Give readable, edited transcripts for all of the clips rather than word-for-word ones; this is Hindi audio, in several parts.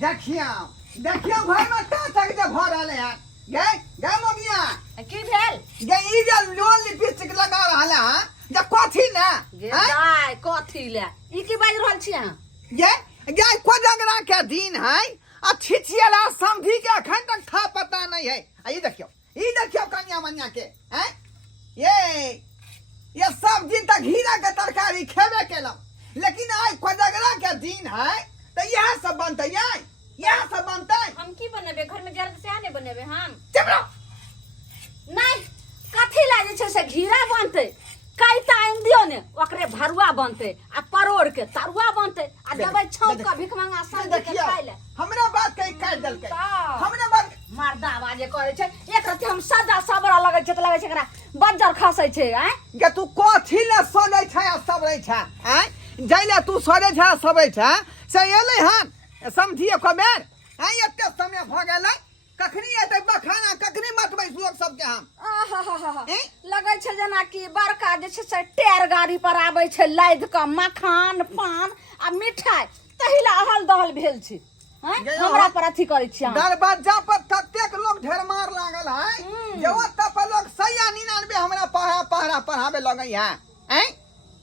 देखियो देखियो घर में का तक जे भर रहले हैं गे गे मोगिया की भेल गे ई जे लोन लिपस्टिक लगा रहले हैं जे कथी ने गे दाय कथी ले ई की बाज रहल छी अहाँ गे गे कोजगरा के दिन है आ छिछियला समधी के अखन तक था पता नहीं है आ ई देखियो कन्या मन्या के हैं ये सब दिन तक घीरा के तरकारी खेबे केलम लेकिन आज कोजगरा के दिन है तो यह सब बनते यह सब बनते हम की बनेबे घर में जल्द से आने बनेबे हम चुप रहो नहीं कथी ला जे छै से घीरा बनते काइता आइन दियो ने ओकरे भरुआ बनते आ परोड़ के तरुआ बनते आ देबै छौंक के भिख मंगा सब के खाइ ले हमरा बात कहि काट देलकै हमरा बात मर्दा बाजे करे छै एक रति हम सदा सबरा लगै छै त लगै छै एकरा बज्जर खसै छै हैं गे तू कथी ले सोनै छै आ सबरै छै हैं जइले तू सोरै छै सबरै छै से एलै हन समझिए खबर हैं एते समय भ गेलै कखनी एतै बखाना कखनी मतबै लोग सबके हम लगै छै जेना कि बड़का जे छै से टेर गाड़ी पर आबै छै लाद के मखान पान आ मिठाई तहिला अहल दहल भेल छै हैं हमरा पर अथी करै छी अहाँ दरवाजा पर ततेक लोग ढेर मार लागल है जे ओतऽ पर लोग 99 हमरा पढ़ाबे लगै है हैं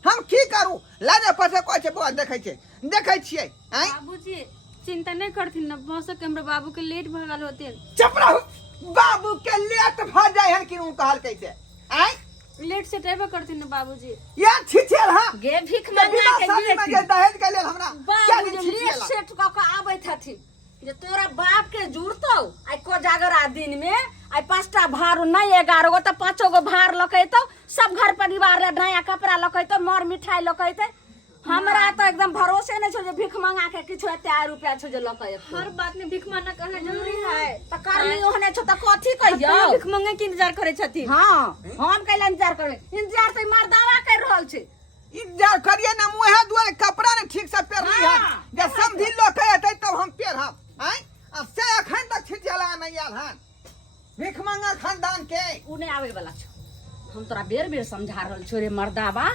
हम की करू लाजे पछे कहै छै बुआ देखै छियै हैं बाबूजी चिंता नहीं करथिन न भ सके हमरा बाबू के लेट भ गेल होते चुप रहो बाबू के लेट भ जाय हन कि उ कहल कैसे हैं लेट से टेबे करथिन न बाबूजी या छिछेल हां गे भिख मंगा के में जे दहेज के लेल हमरा क्या दिन बाबू छिछेल सेट क के आबैत हथिन जे तोरा बाप के जुड़तौ आई कोजागरा दिन में आई 5टा भार नहीं 11 गो त 5 गो भार लकैतौ सब घर परिवार ले नया कपड़ा लकैतौ मर मिठाई लकैतै हमरा तो एकदम भरोसे नहीं छो जे भिख मंगा के किछु एते रुपया छो जे लकैत हर बात में भीख मांगना कहना जरूरी है त करनी ओहने छो त कथी कहियो भीख मांगे के इंतजार करे छथिन हां हम कैला इंतजार करबे इंतजार त मर्दावा कर रहल छै इंतजार करिए ना मुहे दुआरे कपड़ा ने ठीक से पहन लिया जे समझी लोग कहते तब हम पहनब हैं अब से अखन तक छिछेला नहीं आल हन भिख मंगा खानदान के उ नहीं आवे वाला छो हम तोरा बेर बेर समझा रहल छो रे मर्दावा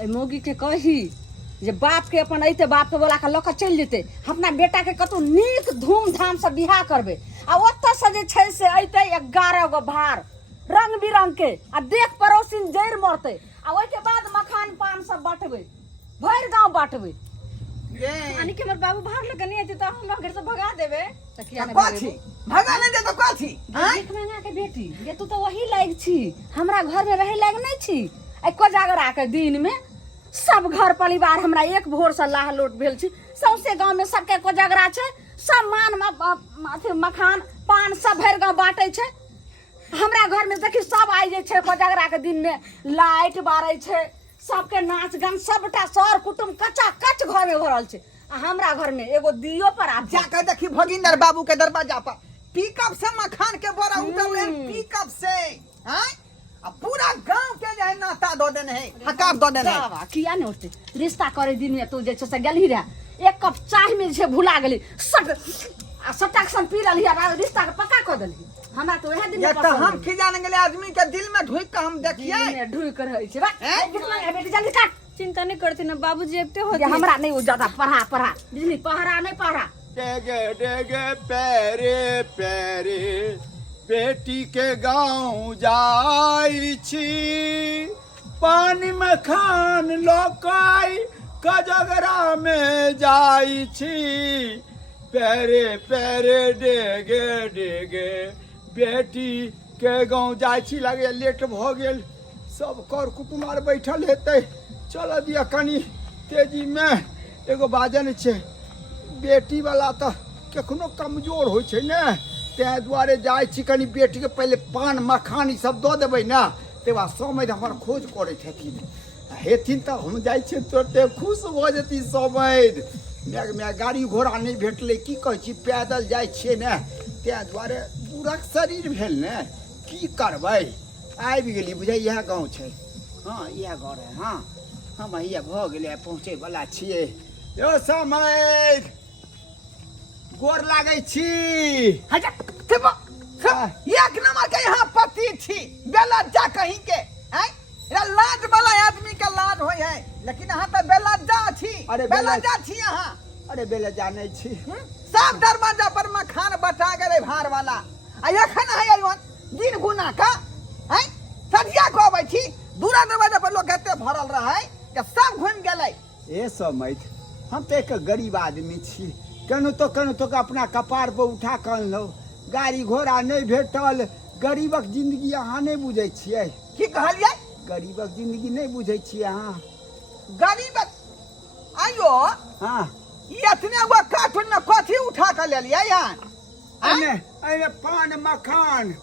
ए मोगी के कही जे बाप के अपन ऐते बाप के बोला के लक चल जेते अपना बेटा के कतौ नीक धूमधाम से बियाह करबे आ ओत्त से जे छै से ऐते 11 गो भार रंग बिरंग के आ देख पड़ोसिन जैर मरते आ ओइ के बाद मखान पान सब बांटबे भर गांव बांटबे यानी कि हमर बाबू भार लगे नहीं आते त हम घर से भगा देबे त किया ने कथी भगा नहीं दे तो कथी हैं भिख मंगा के बेटी ये तू तो वही लायक छी हमरा घर में रहे लायक नहीं छी ए कोजागरा के दिन में सब घर परिवार हमरा एक भोर से लाह लोट भेल छी सौसे गांव में सबके कोजागरा छै सब मान अथी मखान पान सब भर गांव बांटे छै हमरा घर में देखी सब आइ जे छै कोजागरा के दिन में लाइट बारै छै सबके नाच गान सबटा सर कुटुम कच्चा कच घर में हो रहल छै आ हमरा घर में एगो दियो पर आ जाके देखी भगिंदर बाबू के दरवाजा पर पिकअप से मखान के बोरा उठल पिकअप से हैं अब पूरा गांव के जे नाता दो देने है हकार दो देने है किया ने होते रिश्ता करे दिन में तू जे छै से गेलही रे एक कप चाय में जे भुला गेली सटक पी रहली रिश्ता के पक्का कर देली हमरा तो वह दिन ये तो हम की जाने गेले आदमी के दिल में ढुक के हम देखिए ढुक रहै छै बेटी जल्दी काट चिंता नहीं करथिन न बाबूजी एकते होते हमरा नहीं हो ज्यादा पढ़ा बिजली पहरा नहीं पढ़ा डेगे पैरे पैरे बेटी के गाँव जाई छी पानी में खान लोकाई कजगरा में जाई छी पैरे पैरे डेगे डेगे बेटी के गाँव जाई छी लगे लेट भ गेल सब कर कुटुमार बैठल हेतै चल दिया कनी तेजी में एगो बाजन छै बेटी वाला तो कखनो कमजोर होइ छै ने तै दुआरे जाइ छी कनी बेटी के पहले पान मखान ई सब दऽ देबै ने ते बाद समय हमर खोज करै छथिन हेथिन तऽ हम जाइ छी तुरते खुश भऽ जेती समय मैं गाड़ी घोड़ा नहीं भेटलै की कहै छी पैदल जाइ छियै ने तै दुआरे बुढ़क शरीर भेल ने की करबै आबि गेली बुझाइ इएह गाँव छै हाँ इएह घर है हाँ हम हैया भऽ गेलै पहुँचै वला छियै यौ समय गोर लागै छी एक नंबर के यहाँ पति थी बेलज्जा कहीं के हैं लाज वाला आदमी का लाज होय है लेकिन यहाँ तो बेलज्जा थी अरे बेलज्जा थी यहाँ अरे बेलज्जा नहीं छी सब दरवाजा पर मखान बटा गए भार वाला आ एखन है अइवन दिन गुना का है सदिया को अबै छी दूरा दरवाजा पर लोग कते भरल रहे कि सब घुम गेलै ए समय हम तो एक गरीब आदमी छी केनो तो अपना कपार पर उठा कर लो गाड़ी घोड़ा नहीं भेटल गरीबक जिंदगी अहाँ नहीं बुझै छियै की कहलियै गरीबक जिंदगी नहीं बुझै छियै अहाँ गरीब आइयो हाँ इतने गो कार्टून में कथी उठा कर लेलियै यार अरे पान मखान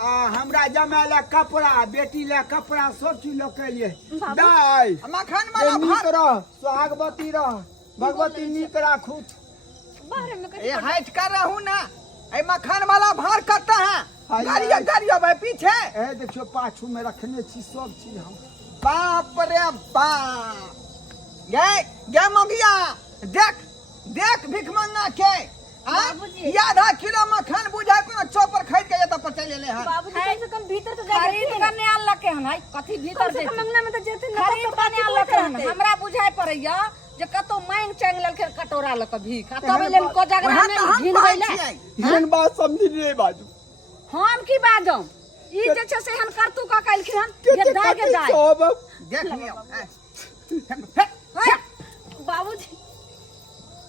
आ हमरा जमाए ला कपड़ा बेटी ला कपड़ा सब चीज लो के लिए दाई मखान वाला नीक रह सुहागवती रह भगवती नीक राखू बाहर में ये हट कर रहूं ना ए मखान वाला भार करता है हाय, गाड़िया हाय। गाड़िया भाई पीछे ए देखियो पाछू में रखने छी सब चीज हम बाप रे बाप गे मोगिया देख देख भिख मंगा के बाबूजी। आधा किलो मखान बुझा को चौपर खरीद के जता पर चले ले हन बाबूजी कम से कम भीतर तो जाके खरीद करने आल लके हन है कथी भीतर कम से कम देती अंगना में तो जेते न खरीद करने आल लके हन हमरा बुझाय पड़ैया जे कतो मांग चांग ललके कटोरा लक भीख आ तबे लेन को जगरा वहाँ नहीं तो हम घिन बात गइले छियै। एहन बात समझी नहीं बाजू हम की बाजम ई जे छै से हन करतू का कैलखिन हन जे दाय के दाय सब देख लियो बाबूजी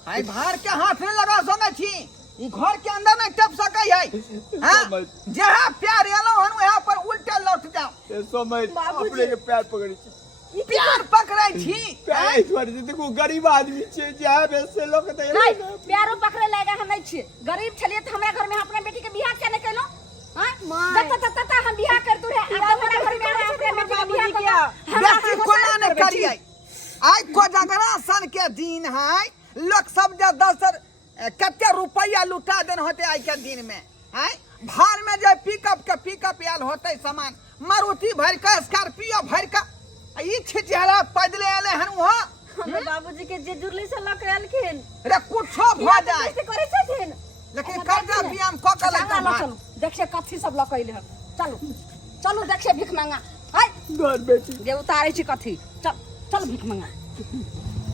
हाय भार के हाथ में लगा सके छी ई घर के अंदर नहीं टप सकै है हां जहां प्यार एलो हन वहां पर उल्टे लौट जाओ ए समय बाबूजी। अपने के पैर पकड़ी छी प्यार पकड़ै छी पैर छोड़ दे देखो गरीब आदमी छे जे वैसे लोग तो नहीं प्यारो पकड़े लागा हम नहीं छिए गरीब छलिए त हमरा घर में अपना बेटी के बियाह केने कैलो हां माय। तता हम बियाह कर तू रे आ हमरा घर में अपना बेटी के बियाह कर बेटी कोना ने करियै आइ कोजगरा सन के दिन है लोग सब जे 10 कते रुपया लुटा देन होते आज के दिन में है भार में जे पिकअप आयल होते सामान मारुति भर के स्कॉर्पियो भर के ई छिचहरा पैदले एले हन वहां हमर बाबूजी के जे जुरली से लक रहलखिन रे कुछो भ जाए से करे छथिन लेकिन कर्जा बियाम क के चलो लेता चलो देखिए कथी सब लकैले हन चलो चलो देखिए भीख मांगा हाय घर बेटी जे उतारे छी कथी चल चल भीख मांगा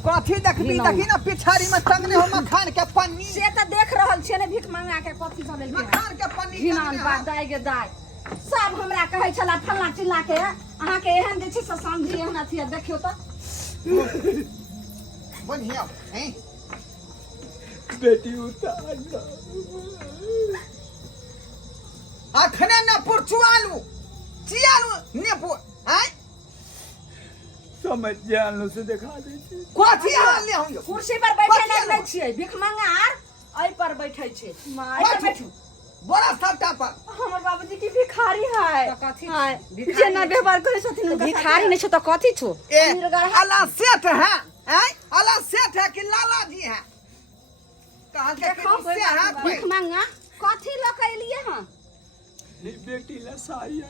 कथी देखबी देखी ना पिछाड़ी में टंगने हो मखान के पन्नी से त देख रहल छिए ने भीख मांगा के कथी सब लेलके मखान के पन्नी घिनान टंगने बा हो। दाय के दाय सब हमरा कहै छला फल्ला चिल्ला के अहाँ के एहन जे छै से समझी एहन अथी देखियो त बुझियो हैं बेटी उतार दो। अखने न पुरचुआलू चियालू नेपो हैं समझ जानो से दिखा दे छी कथी हाल ले हम कुर्सी पर बैठे कथी नहीं हाल? छिए भीख मांगा आर एहि पर बैठे छै माय एहि पर बैठू बड़ा सबटा पर हमर बाबूजी की भिखारी है त कथी हाय भिखारी जेना व्यवहार करे छथिन उनका भिखारी नहीं छो त कथी छो ए अला सेठ है हैं अला सेठ है कि लाला जी है कहां के से है भीख मांगा कथी लकैलिए हन बेटी ला साड़ी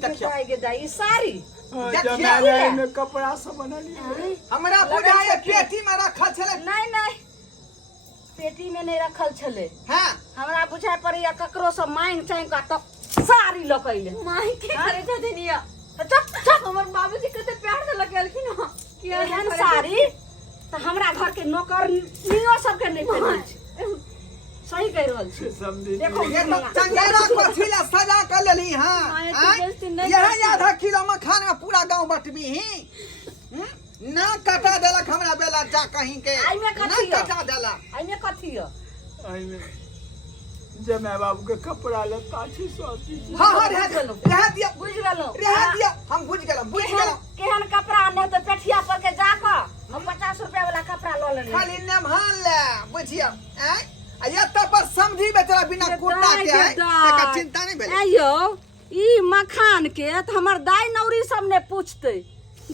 देखियो दाई के दाई साड़ी जमाने में कपड़ा सब बना लिया हमरा बुझाए पेटी में रखल छले नहीं पेटी में नहीं रखल छले हां हमरा बुझाय पड़ैया ककरो से मांग चांग का तब साड़ी लकैले माय के करे छथिन या चुप चुप हमर बाबूजी कते प्यार से लगेलखिन ह कि एहन साड़ी त हमरा घर के नौकर नियो सब के नहीं पहिनै छै सही कह रहल छी समझी देखो ये तो चंगेरा कथी ला सजा कर लेली हां माय, तू बेइज्जती नहीं यहां करती। आधा किलो मखान में पूरा गांव बटबी ना कटा देलक हमरा बेला जा कहीं के आई में ना कथी है? कटा देला एमे कथी है आइमे जमा बाबू के कपड़ा लत्ता छी सब चीज हां हां रह दिया बुझ गेलो हम बुझ गेलौं केहन कपड़ा ने तो पेठिया पर के जाकर हम 50 रुपया वाला कपड़ा ल लेनी खाली नेमान ले बुझियो हैं आ ये तो पर समझी बेचारा बिना कुर्ता के है तका चिंता नहीं भेल आयो ई मखान के त हमर दाई नौरी सब ने पूछते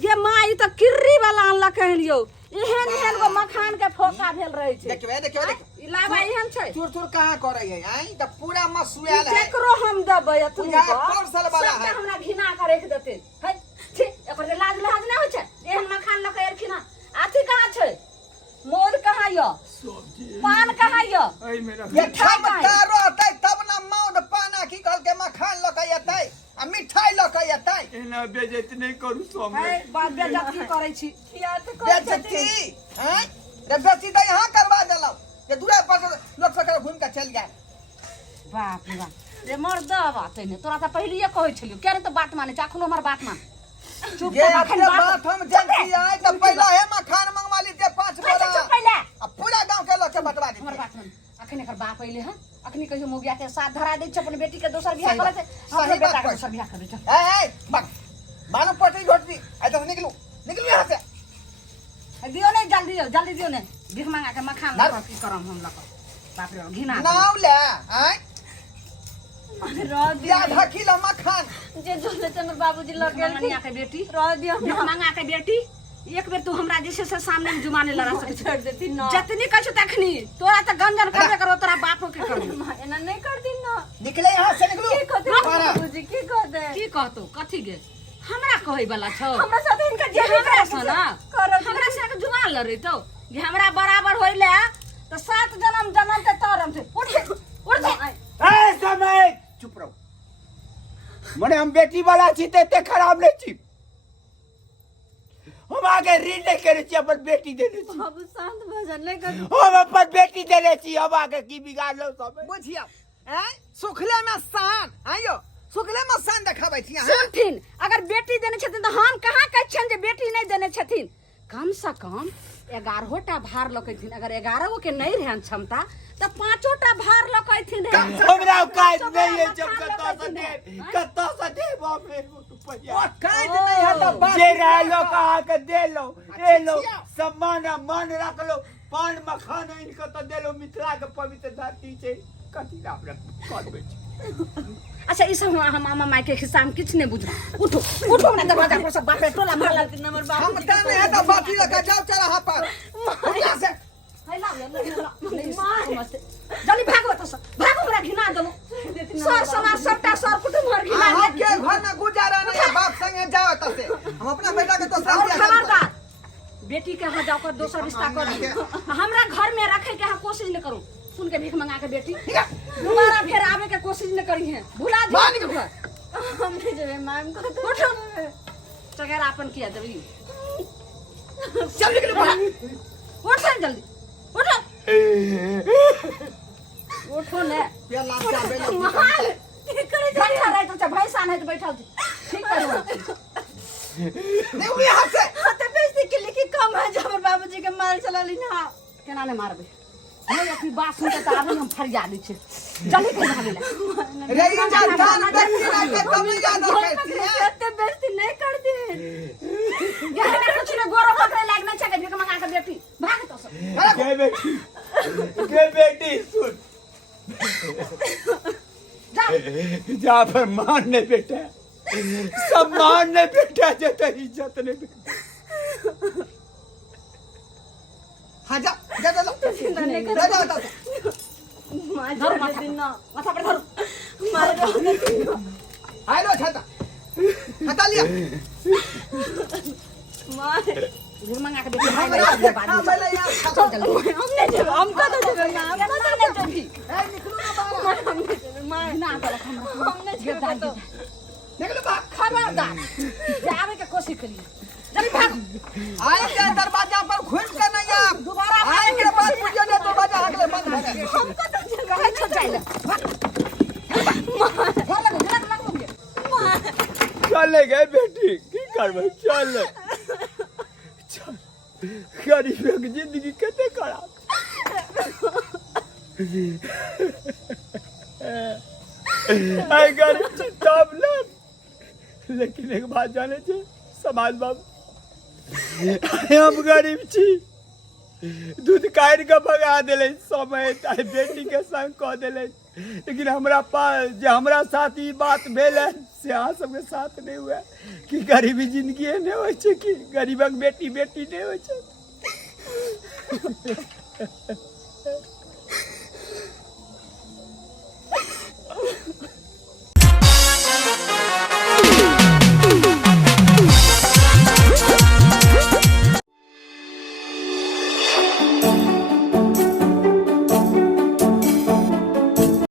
गे माँ ई त किर्री वाला अनला कहलियो एहन गो मखान के फोका भेल रहे छै देखियो इलावा एहन छै चूर कहां करे है हैं त पूरा मसुआल है केकरो हम देबै अतनी पूरा पार्सल वाला है। हमरा घिना के रख देते है छी एकर जे लाज लाज नहीं होय छै एहन मखान ल के एरखिना अथी कहां छै मोर कहां य सब चीज पान कहां य आइमे रख ये ठप तारो होतै तब ना मौद पाना की कहल के मखान ल के एतै आ मिठाई ल के एतै एना बेइज्जत नहीं करू है समझ बात बेइज्जती करै छी किया तो करे बेइज्जती हैं रे बेइज्जती तो यहां करवा देलौ बाप रे बाप रे मर्द बात है ने तोरा त पहिले ये कहै छलियो केरे त बात माने चाखनो हमर बात मान चुप ये कर अखन बात हम जानती है तो पहला है मखान मंगवा लीजिए 5 बोरा चुप पहिले अब पूरा गांव के लोग के बटवा हमर दीजिए। बात मान अखन एकर बाप अइले ह अखनी कहियो मोगिया के साथ धरा दै छ अपन बेटी के दोसर बियाह करे छै अपने बेटा के दोसर बियाह करे छ ए बक मानो पटी घोटती आई तो निकलू निकलू यहां से दियो ने जल्दी दियो ने भीख मांगा के मखान धर। लगा की करम हम लगा बाप रे घिना नाव ले आई रह या दियो ढकिला मखान जे जोले हमर बाबूजी लग गेल मनिया के बेटी रह दियो भीख मांगा के बेटी एक बेर तू हमरा जैसे से सामने में जुमाने लड़ा सकै छोड़ देती ना जतनी कहछ तखनी तोरा त गंजन करबे करो तोरा बापो के करू एना नहीं कर दी ना निकले यहां से निकलू की कहते मारा। बाबूजी की कहते की कहतो कथी गे हमरा कहै वाला छौ हमरा साथ इनका जे हमरा से ना करो हमरा से जुमान लड़ै तो जे हमरा बराबर होइले तो 7 जन्म ते तरम थे उठ ए समय चुप रहो मने हम बेटी वाला छी ते खराब नहीं छी हम आगे ऋण नहीं करे छी अपन बेटी देने छी बाबू शांत भजन नहीं कर हम अपन बेटी देने छी हम आगे की बिगाड़ लो समय बुझिया ए सुखले में शान आइयो सुखले में शान देखाबै छी अहाँ सुनथिन अगर बेटी देने छथिन तो हम कहाँ कहै छियन जे बेटी नहीं देने छथिन कम से कम 11टा भार लकैथिन अगर 11गो के नहीं रहन क्षमता तो 5टा भार लकैथिन रे हमरा काज नहीं है जब कतो से दे बाप रे रुपया ओ काज नहीं है तो बात जे रहलो कहा के दे लो ए लो सम्मान मन रख लो पान मखान इनका तो दे लो मिथिला के पवित्र धरती छे कथी नाम रे करबे अच्छा ई सब हम मामा माई के हिसाब किछ नहीं बुझ उठो ना दरवाजा पर सब बाप रे टोला महला नंबर हम बाबू का नहीं है तो बाटी लगा जाओ चला पर यहाँ से जल्दी भागो तो भागो हमरा घिना दलो सर समाज सबटा सर कुटुम हर घिना हम के घर में गुजारा नहीं है बाप संगे जाओ त से हम अपना बेटा के तो और शादी खबरदार बेटी के यहाँ जाकर दोसर रिश्ता कर दी हमरा घर में रखे के कोशिश न करू सुन के भीख मंगा के बेटी दोबारा फिर आवे के कोशिश न करी है भुला दी के घर हम नहीं जेबे मैम को उठो चगेरा अपन किया देबी चल निकल बाहर उठ से जल्दी उठो उठो ने ये लाभ का बेलो महाल की करे बैठा रहे तो भैंसा नहीं तो बैठल ठीक करू नहीं हुई यहाँ से हाथे बेइज्जती के लिए कम है जब बाबूजी के मार चला ली ना केना ने मारबे नहीं अपनी बात सुनते तो आदमी हम फरियाद दै छै जल्दी कर भागे ले रे ये जान व्यक्ति ना के कमी ज्यादा करती है हाथे बेइज्जती नहीं कर दी यहाँ में कुछ ने गोरो पकड़े लागना छै के भीख मंगा के बेटी भाग तो सब के बेटी सुन जा जा पर मान ने बेटा सम्मान ने बेटा जत इज्जत ने बेटा हाँ जा जा जा जा जा जा मार धर चला दी ना माथा पर धर मार दो हाय लो छाता हटा लिया मार भीख मंगा के बेटी भाग हमरा ले से बाद खा में पहले यार चल जल्दी हम नहीं जेबे हम का तो जेबे ना हम का तो नहीं जल्दी ए निकलो ना बाहर हम नहीं जेबे मार ना कर हमरा हम नहीं जेबे तो निकलो बाहर खबरदार जावे के कोशिश करिए जल्दी भाग आएंगे दरवाजा पर घुस कर नहीं आप दोबारा आएंगे बाद पूछे ने दरवाजा अगले बंद हो जाएगा हम को तो कहे छ जाइले घर लग चले गए बेटी की करबे चल चल गरीब की जिंदगी कते खराब आई गरीब छी तब ना लेकिन एक बात जाने छे समाज बाबू हम गरीब छी दूध काट के भगा दिले समय ताई बेटी के संग कह दिले लेकिन हमरा पास जे हमरा साथ ई बात भेल है से अहाँ सबके साथ नहीं हुआ कि गरीबी जिंदगी नहीं हो कि गरीबक बेटी बेटी नहीं हो